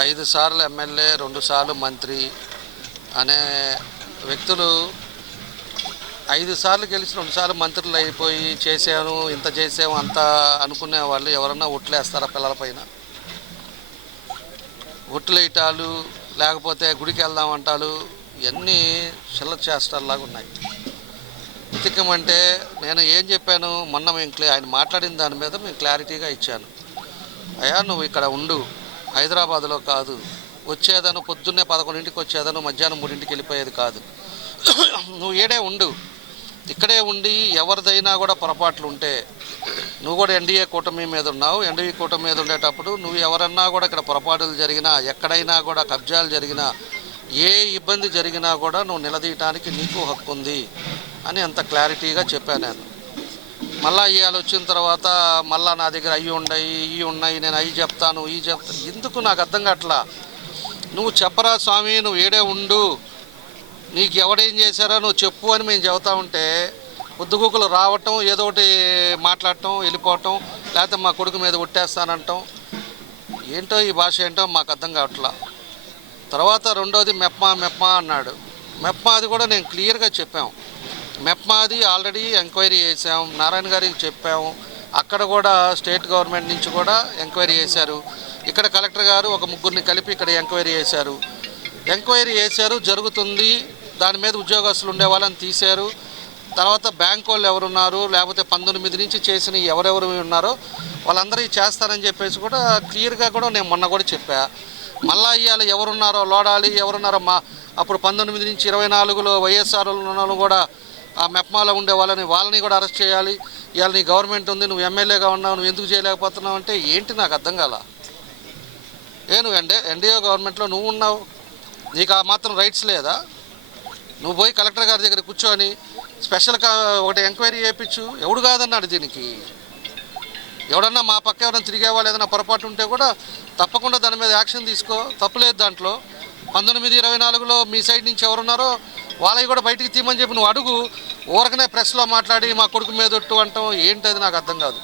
5 సార్లు ఎమ్మెల్యే 2 సార్లు మంత్రి అనే వ్యక్తులు 5 సార్లు గెలిచి 2 సార్లు మంత్రులు అయిపోయి చేసాను ఇంత చేసాము అంత అనుకునే వాళ్ళు ఎవరన్నా ఒట్లేస్తారా పిల్లలపైన? ఒట్లు వేయటాలు లేకపోతే గుడికి వెళ్దామంటాలు ఇవన్నీ చిల్లర చేష్టలాగా ఉన్నాయి. ఉతికమంటే నేను ఏం చెప్పాను మొన్న మేము ఆయన మాట్లాడిన దాని మీద మేము క్లారిటీగా ఇచ్చాను. అయ్యా నువ్వు ఇక్కడ ఉండు, హైదరాబాద్లో కాదు, వచ్చేదను పొద్దున్నే 11ంటికి వచ్చేదను మధ్యాహ్నం 3ంటికి వెళ్ళిపోయేది కాదు. నువ్వు ఏడే ఉండు, ఇక్కడే ఉండి ఎవరిదైనా కూడా పొరపాట్లు ఉంటే నువ్వు కూడా ఎన్డీఏ కూటమి మీద ఉన్నావు. ఎన్డీఏ కూటమి మీద ఉండేటప్పుడు నువ్వు ఎవరన్నా కూడా ఇక్కడ పొరపాటులు జరిగినా ఎక్కడైనా కూడా కబ్జాలు జరిగినా ఏ ఇబ్బంది జరిగినా కూడా నువ్వు నిలదీయటానికి నీకు హక్కు ఉంది అని అంత క్లారిటీగా చెప్పాను నేను. మళ్ళీ ఇవాళ వచ్చిన తర్వాత మళ్ళీ నా దగ్గర అవి ఉన్నాయి నేను అవి చెప్తాను ఎందుకు నాకు అర్థం కావట్లా. నువ్వు చెప్పరా స్వామి, నువ్వు ఏడే ఉండు, నీకు ఎవడేం చేశారో నువ్వు చెప్పు అని మేము చెబుతా ఉంటే పొద్దుగూకులు రావటం, ఏదో ఒకటి మాట్లాడటం, వెళ్ళిపోవటం, లేకపోతే మా కొడుకు మీద ఒట్టేస్తానంటాం. ఏంటో ఈ భాష ఏంటో మాకు అర్థం కావట్లా. తర్వాత రెండోది మెప్మా అన్నాడు. మెప్మాది కూడా నేను క్లియర్గా చెప్పాము. మెప్మాది ఆల్రెడీ ఎంక్వైరీ చేసాం, నారాయణ గారికి చెప్పాము. అక్కడ కూడా స్టేట్ గవర్నమెంట్ నుంచి కూడా ఎంక్వైరీ చేశారు. ఇక్కడ కలెక్టర్ గారు ఒక 3 కలిపి ఇక్కడ ఎంక్వైరీ చేశారు. జరుగుతుంది. దాని మీద ఉద్యోగస్తులు ఉండే వాళ్ళని తీశారు. తర్వాత బ్యాంక్ వాళ్ళు ఎవరున్నారు, లేకపోతే 19 నుంచి చేసిన ఎవరెవరు ఉన్నారో వాళ్ళందరూ చేస్తారని చెప్పేసి కూడా క్లియర్గా కూడా నేను మొన్న కూడా చెప్పా. మళ్ళా ఇవాళ ఎవరున్నారో లోడాలి, ఎవరున్నారో అప్పుడు 19 నుంచి 24లో వైఎస్ఆర్ కూడా ఆ మెప్మాలో ఉండే వాళ్ళని కూడా అరెస్ట్ చేయాలి. ఇవాళ నీ గవర్నమెంట్ ఉంది, నువ్వు ఎమ్మెల్యేగా ఉన్నావు, నువ్వు ఎందుకు చేయలేకపోతున్నావు అంటే ఏంటి నాకు అర్థం కాల. నువ్వు ఎన్డీఏ గవర్నమెంట్లో నువ్వు ఉన్నావు, నీకు ఆ మాత్రం రైట్స్ లేదా? నువ్వు పోయి కలెక్టర్ గారి దగ్గర కూర్చొని స్పెషల్గా ఒకటి ఎంక్వైరీ చేయించు. ఎవడు కాదన్నాడు దీనికి? ఎవడన్నా మా పక్క ఎవరైనా తిరిగే వాళ్ళు ఏదైనా పొరపాటు ఉంటే కూడా తప్పకుండా దాని మీద యాక్షన్ తీసుకో, తప్పులేదు దాంట్లో. 19-24లో మీ సైడ్ నుంచి ఎవరున్నారో వాళ్ళవి కూడా బయటికి తీయమని చెప్పి నువ్వు అడుగు. ఊరకనే ప్రెస్లో మాట్లాడి మా కొడుకు మీద ఒట్టు అంటాం ఏంటది నాకు అర్థం కాదు.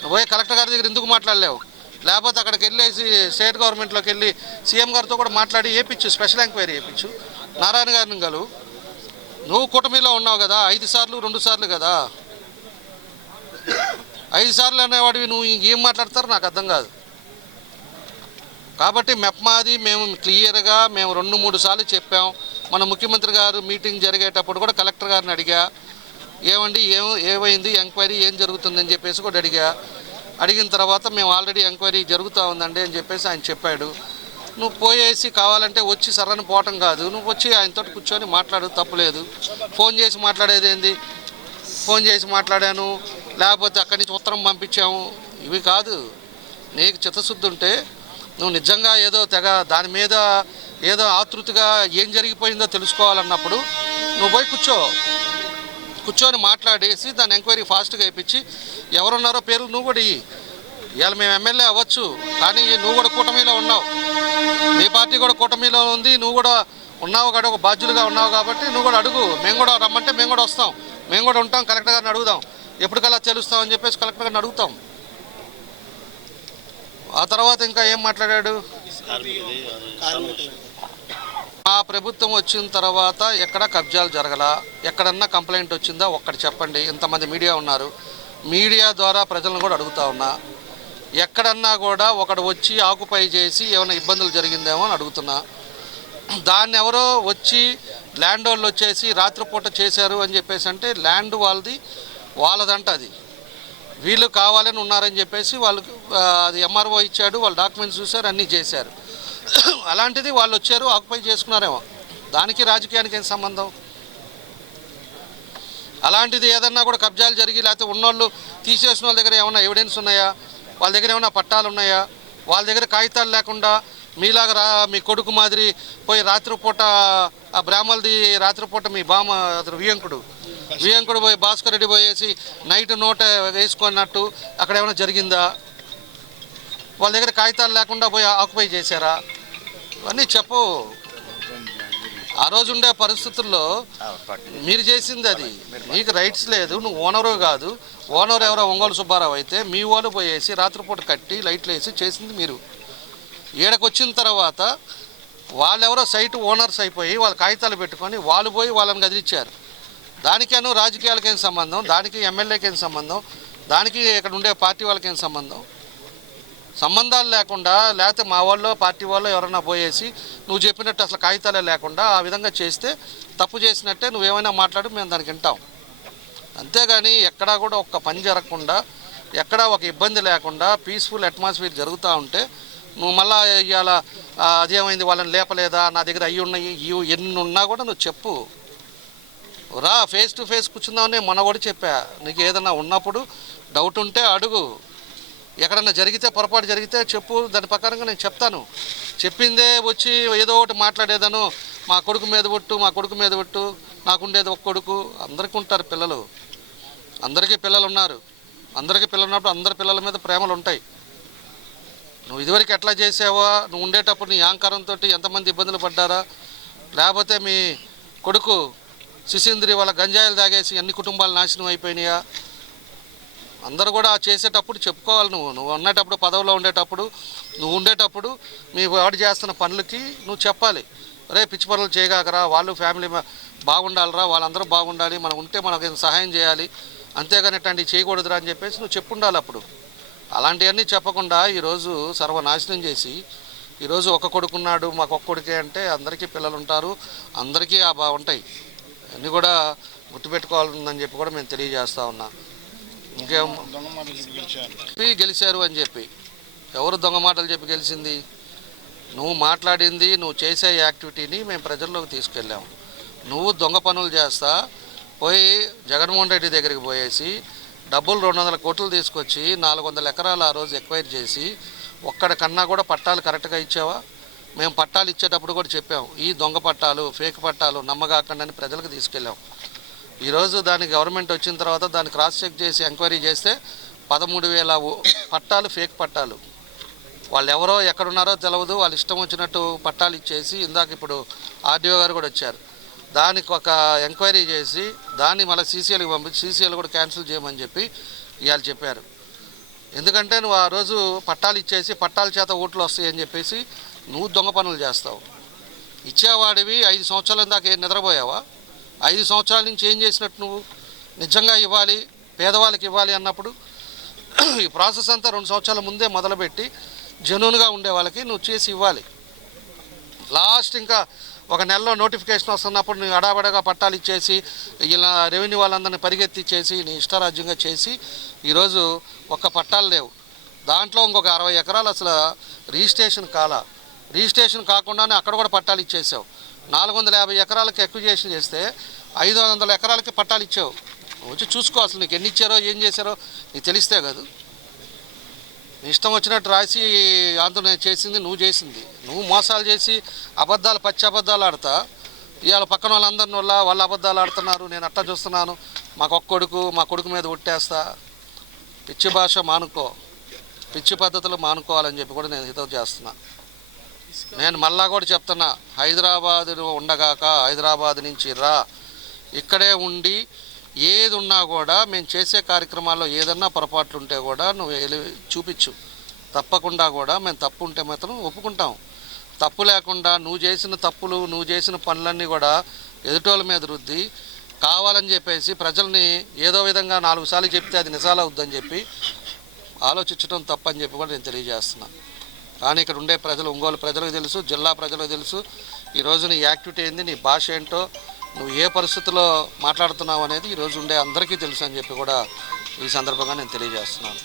నువ్వు పోయి కలెక్టర్ గారి దగ్గర ఎందుకు మాట్లాడలేవు? లేకపోతే అక్కడికి వెళ్ళేసి స్టేట్ గవర్నమెంట్లోకి వెళ్ళి సీఎం గారితో కూడా మాట్లాడి వేయించు, స్పెషల్ ఎంక్వైరీ వేయించు. నారాయణ గారిని గలు, నువ్వు కూటమిలో ఉన్నావు కదా, 5 సార్లు 2 సార్లు కదా. 5 సార్లు అనేవాడివి నువ్వు ఇంకేం మాట్లాడతారు నాకు అర్థం కాదు. కాబట్టి మెప్మాది మేము క్లియర్గా 2-3 సార్లు చెప్పాం. మన ముఖ్యమంత్రి గారు మీటింగ్ జరిగేటప్పుడు కూడా కలెక్టర్ గారిని అడిగా, ఏమండి ఏమైంది ఎంక్వైరీ ఏం జరుగుతుందని చెప్పేసి కూడా అడిగిన తర్వాత మేము ఆల్రెడీ ఎంక్వైరీ జరుగుతూ ఉందండి అని చెప్పేసి ఆయన చెప్పాడు. నువ్వు పోయేసి కావాలంటే వచ్చి సరని పోవటం కాదు, నువ్వు వచ్చి ఆయనతో కూర్చొని మాట్లాడు, తప్పులేదు. ఫోన్ చేసి మాట్లాడేది ఏంది? ఫోన్ చేసి మాట్లాడాను, లేకపోతే అక్కడి నుంచి ఉత్తరం పంపించాము, ఇవి కాదు. నీకు చిత్తశుద్ధి ఉంటే నువ్వు నిజంగా ఏదో తెగ దాని మీద ఏదో ఆతృతగా ఏం జరిగిపోయిందో తెలుసుకోవాలన్నప్పుడు నువ్వు పోయి కూర్చొని మాట్లాడేసి దాన్ని ఎంక్వైరీ ఫాస్ట్గా వేయించి ఎవరున్నారో పేర్లు నువ్వు కూడా ఇవాళ మేము ఎమ్మెల్యే అవ్వచ్చు, కానీ నువ్వు కూడా కూటమిలో ఉన్నావు, మీ పార్టీ కూడా కూటమిలో ఉంది, నువ్వు కూడా ఉన్నావు కాబట్టి ఒక బాధ్యులుగా ఉన్నావు కాబట్టి నువ్వు కూడా అడుగు. మేము కూడా రమ్మంటే మేము కూడా వస్తాం, మేము కూడా ఉంటాం, కలెక్టర్ గారిని అడుగుదాం, ఎప్పటికల్లా తెలుస్తామని చెప్పేసి కలెక్టర్ గారిని అడుగుతాం. ఆ తర్వాత ఇంకా ఏం మాట్లాడాడు? మా ప్రభుత్వం వచ్చిన తర్వాత ఎక్కడ కబ్జాలు జరగలా, ఎక్కడన్నా కంప్లైంట్ వచ్చిందా ఒక్కటి చెప్పండి. ఇంతమంది మీడియా ఉన్నారు, మీడియా ద్వారా ప్రజలను కూడా అడుగుతా ఉన్నా. ఎక్కడన్నా కూడా ఒకడు వచ్చి ఆకుపై చేసి ఏమైనా ఇబ్బందులు జరిగిందేమో అని అడుగుతున్నా. దాన్ని ఎవరో వచ్చి ల్యాండ్ వాళ్ళు వచ్చేసి రాత్రిపూట చేశారు అని చెప్పేసి అంటే ల్యాండ్ వాళ్ళదంట, అది వీళ్ళు కావాలని ఉన్నారని చెప్పేసి వాళ్ళకి అది ఎంఆర్ఓ ఇచ్చాడు, వాళ్ళు డాక్యుమెంట్స్ చూశారు, అన్నీ చేశారు. అలాంటిది వాళ్ళు వచ్చారు ఆక్యుపై చేసుకున్నారేమో, దానికి రాజకీయానికి ఏం సంబంధం? అలాంటిది ఏదన్నా కూడా కబ్జాలు జరిగి లేకపోతే ఉన్నోళ్ళు తీసేసిన వాళ్ళ దగ్గర ఏమైనా ఎవిడెన్స్ ఉన్నాయా, వాళ్ళ దగ్గర ఏమైనా పట్టాలు ఉన్నాయా, వాళ్ళ దగ్గర కాగితాలు లేకుండా మీలాగా మీ కొడుకు మాదిరి పోయి రాత్రిపూట ఆ బ్రాహ్మణులది రాత్రిపూట మీ బామ్మ అతను వియంకుడు పోయి భాస్కర్ రెడ్డి పోయేసి నైట్ నోట వేసుకున్నట్టు అక్కడ ఏమైనా జరిగిందా? వాళ్ళ దగ్గర కాగితాలు లేకుండా పోయి ఆక్యుపై చేశారా? ఇవన్నీ చెప్పు. ఆ రోజు ఉండే పరిస్థితుల్లో మీరు చేసింది అది, నీకు రైట్స్ లేదు, నువ్వు ఓనరు కాదు. ఓనర్ ఎవరో ఒంగోలు సుబ్బారావు అయితే మీ వాళ్ళు పోయేసి రాత్రిపూట కట్టి లైట్లు వేసి చేసింది మీరు. ఈడకు వచ్చిన తర్వాత వాళ్ళెవరో సైట్ ఓనర్స్ అయిపోయి వాళ్ళ కాగితాలు పెట్టుకొని వాళ్ళు పోయి వాళ్ళని కదిలిచ్చారు. దానికేను రాజకీయాలకేం సంబంధం, దానికి ఎమ్మెల్యేకేం సంబంధం, దానికి ఇక్కడ ఉండే పార్టీ వాళ్ళకేం సంబంధం? సంబంధాలు లేకుండా, లేకపోతే మా వాళ్ళు పార్టీ వాళ్ళు ఎవరన్నా పోయేసి నువ్వు చెప్పినట్టు అసలు కాగితాలే లేకుండా ఆ విధంగా చేస్తే తప్పు చేసినట్టే నువ్వేమైనా మాట్లాడు, మేము దానికి వింటాం. అంతేగాని ఎక్కడా కూడా ఒక్క పని జరగకుండా, ఎక్కడా ఒక ఇబ్బంది లేకుండా పీస్ఫుల్ అట్మాస్ఫియర్ జరుగుతూ ఉంటే నువ్వు మళ్ళీ ఇవాళ అదేమైంది వాళ్ళని లేపలేదా, నా దగ్గర అయ్యి ఉన్నాయి, ఎన్ని ఉన్నా కూడా నువ్వు చెప్పు, రా ఫేస్ టు ఫేస్ కూర్చుందామని మొన్న కూడా చెప్పా. నీకు ఏదన్నా ఉన్నప్పుడు డౌట్ ఉంటే అడుగు, ఎక్కడన్నా జరిగితే పొరపాటు జరిగితే చెప్పు, దాని ప్రకారంగా నేను చెప్తాను. చెప్పిందే వచ్చి ఏదో ఒకటి మాట్లాడేదను, మా కొడుకు మీద ఒట్టు, మా కొడుకు మీద ఒట్టు, నాకుండేది ఒక కొడుకు. అందరికీ ఉంటారు పిల్లలు, అందరికీ పిల్లలు ఉన్నారు. అందరికీ పిల్లలు ఉన్నప్పుడు అందరి పిల్లల మీద ప్రేమలు ఉంటాయి. నువ్వు ఇదివరకు ఎట్లా చేసావా, నువ్వు ఉండేటప్పుడు నీ అహంకారంతో ఎంతమంది ఇబ్బందులు పడ్డారా, లేకపోతే మీ కొడుకు శిశీంద్రి వాళ్ళ గంజాయిలు తాగేసి అన్ని కుటుంబాలు నాశనం అయిపోయినాయా? అందరూ కూడా చేసేటప్పుడు చెప్పుకోవాలి. నువ్వు ఉండేటప్పుడు, పదవిలో ఉండేటప్పుడు, నువ్వు ఉండేటప్పుడు మీ వాడు చేస్తున్న పనులకి నువ్వు చెప్పాలి. రే పిచ్చి పనులు చేయగాకరా, వాళ్ళు ఫ్యామిలీ బాగుండాలిరా, వాళ్ళందరూ బాగుండాలి, మనం ఉంటే మనకు సహాయం చేయాలి, అంతేగాని ఇట్లాంటివి చేయకూడదురా అని చెప్పేసి నువ్వు చెప్పుండాలి. అప్పుడు అలాంటివన్నీ చెప్పకుండా ఈరోజు సర్వనాశనం చేసి, ఈరోజు ఒక కొడుకున్నాడు, మాకు ఒక్క కొడుకే అంటే అందరికీ పిల్లలు ఉంటారు, అందరికీ ఉంటాయి. అన్నీ కూడా గుర్తుపెట్టుకోవాలని చెప్పి కూడా మేము తెలియజేస్తూ ఉన్నా. ఇంకేం గెలిచారు అని చెప్పి ఎవరు దొంగ మాటలు చెప్పి గెలిచింది? నువ్వు మాట్లాడింది, నువ్వు చేసే యాక్టివిటీని మేము ప్రజల్లోకి తీసుకెళ్ళాము. నువ్వు దొంగ పనులు చేస్తా పోయి జగన్మోహన్ రెడ్డి దగ్గరికి పోయేసి డబ్బులు 200 కోట్లు తీసుకొచ్చి 400 ఎకరాలు ఆ రోజు ఎక్వైర్ చేసి ఒక్కడికన్నా కూడా పట్టాలు కరెక్ట్గా ఇచ్చావా? మేము పట్టాలు ఇచ్చేటప్పుడు కూడా చెప్పాము, ఈ దొంగ పట్టాలు, ఫేక్ పట్టాలు నమ్మగాకండి అని ప్రజలకు తీసుకెళ్ళాం. ఈరోజు దానికి గవర్నమెంట్ వచ్చిన తర్వాత దాన్ని క్రాస్ చెక్ చేసి ఎంక్వైరీ చేస్తే 13,000 పట్టాలు ఫేక్ పట్టాలు. వాళ్ళు ఎవరో ఎక్కడున్నారో తెలియదు, వాళ్ళు ఇష్టం వచ్చినట్టు పట్టాలు ఇచ్చేసి, ఇందాక ఇప్పుడు ఆర్డీఓ గారు కూడా వచ్చారు, దానికి ఒక ఎంక్వైరీ చేసి దాన్ని మళ్ళీ సీసీఎల్కి పంపించి సీసీఎల్ కూడా క్యాన్సిల్ చేయమని చెప్పి ఇవాళ చెప్పారు. ఎందుకంటే నువ్వు ఆ రోజు పట్టాలు ఇచ్చేసి పట్టాల చేత ఓట్లు వస్తాయని చెప్పేసి నువ్వు దొంగ పనులు చేస్తావు. ఇచ్చేవాడివి 5 సంవత్సరాల దాకా ఏం నిద్రపోయావా? 5 సంవత్సరాల నుంచి ఏం చేసినట్టు నువ్వు? నిజంగా ఇవ్వాలి, పేదవాళ్ళకి ఇవ్వాలి అన్నప్పుడు ఈ ప్రాసెస్ అంతా 2 సంవత్సరాల ముందే మొదలుపెట్టి జెన్యూన్గా ఉండే వాళ్ళకి నువ్వు చేసి ఇవ్వాలి. లాస్ట్ ఇంకా ఒక నెలలో నోటిఫికేషన్ వస్తున్నప్పుడు నువ్వు అడాబడగా పట్టాలు ఇచ్చేసి ఇలా రెవెన్యూ వాళ్ళందరినీ పరిగెత్తిచ్చేసి నీ ఇష్టారాజ్యంగా చేసి ఈరోజు ఒక్క పట్టాలు లేవు. దాంట్లో ఇంకొక 60 ఎకరాలు అసలు రిజిస్ట్రేషన్ కాకుండానే అక్కడ కూడా పట్టాలు ఇచ్చేసావు. 450 ఎకరాలకి ఎక్విజేషన్ చేస్తే 500 ఎకరాలకి పట్టాలు ఇచ్చావు. వచ్చి చూసుకో, అసలు నీకు ఎన్ని ఇచ్చారో ఏం చేశారో నీకు తెలిస్తే కాదు. ఇష్టం వచ్చినట్టు రాసి ఆందోళన చేసింది నువ్వు చేసింది. నువ్వు మోసాలు చేసి అబద్ధాలు, పచ్చి అబద్ధాలు ఆడతా ఇవాళ పక్కన వాళ్ళందరిని వాళ్ళు అబద్ధాలు ఆడుతున్నారు, నేను అట్టా చూస్తున్నాను, మాకు ఒక్క కొడుకు, మా కొడుకు మీద ఒట్టేస్తా. పిచ్చి భాష మానుకో, పిచ్చి పద్ధతులు మానుకోవాలని చెప్పి కూడా నేను హితవు చేస్తున్నా. నేను మళ్ళా కూడా చెప్తున్నా, హైదరాబాద్ ఉండగాక హైదరాబాద్ నుంచి రా, ఇక్కడే ఉండి ఏది ఉన్నా కూడా మేము చేసే కార్యక్రమాల్లో ఏదన్నా పొరపాట్లు ఉంటే కూడా నువ్వు చూపించు. తప్పకుండా కూడా మేము తప్పు ఉంటే మాత్రం ఒప్పుకుంటాం. తప్పు లేకుండా నువ్వు చేసిన తప్పులు, నువ్వు చేసిన పనులన్నీ కూడా ఎదుటోళ్ళ మీద రుద్ది కావాలని చెప్పేసి ప్రజల్ని ఏదో విధంగా 4 సార్లు చెప్తే అది నిజాలు అవుద్దని చెప్పి ఆలోచించడం తప్పని చెప్పి కూడా నేను తెలియజేస్తున్నా. కానీ ఇక్కడ ఉండే ప్రజలు, ఒంగోలు ప్రజలకు తెలుసు, జిల్లా ప్రజలకు తెలుసు, ఈరోజు నీ యాక్టివిటీ ఏంది, నీ భాష ఏంటో, నువ్వు ఏ పరిస్థితుల్లో మాట్లాడుతున్నావు అనేది ఈరోజు ఉండే అందరికీ తెలుసు అని చెప్పి కూడా ఈ సందర్భంగా నేను తెలియజేస్తున్నాను.